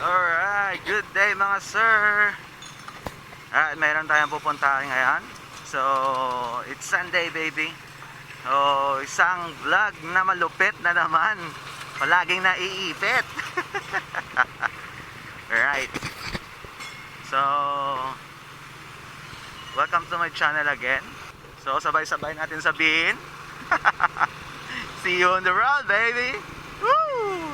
Alright, good day mga sir. Meron tayong pupuntahan ngayon. So, it's Sunday baby. So, isang vlog na malupit na naman. Palaging naiipit. Alright. So, welcome to my channel again. So, sabay-sabay natin sabihin. See you on the road baby. Woo!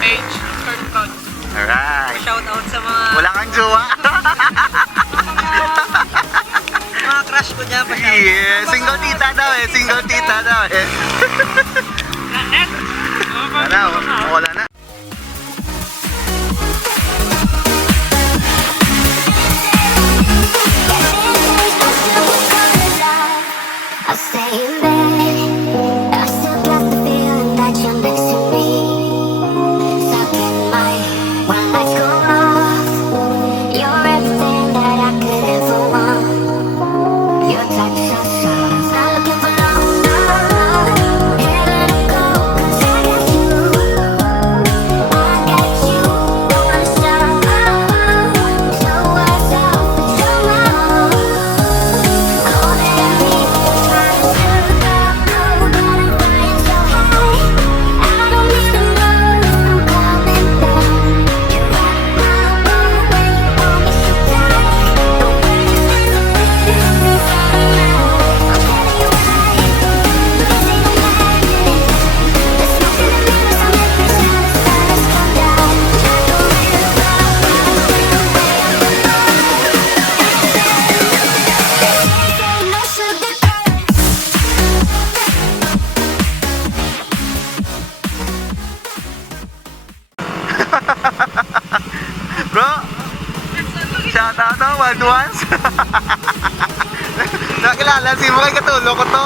page, Third Proud. Alright. Shout out sa mga Wala kang jowa. mga crush ko dyan. Yeah, single tita daw eh. Single tita daw eh. Wala na. I'll stay in bed. I still got the feeling that you're next to me. Stuck in my when lights go off. You're everything that I could ever want. Your touch so soft. Not looking for long, no, no. Can't let it go, 'cause I got you. I got you. Don't wanna stop. So what's up with your mouth? Bro, shout out to Wild Ones. Nakilala si mo kay katulo ko to.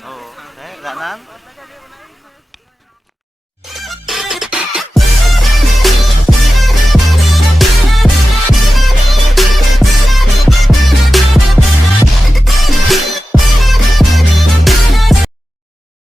Oh, lanan.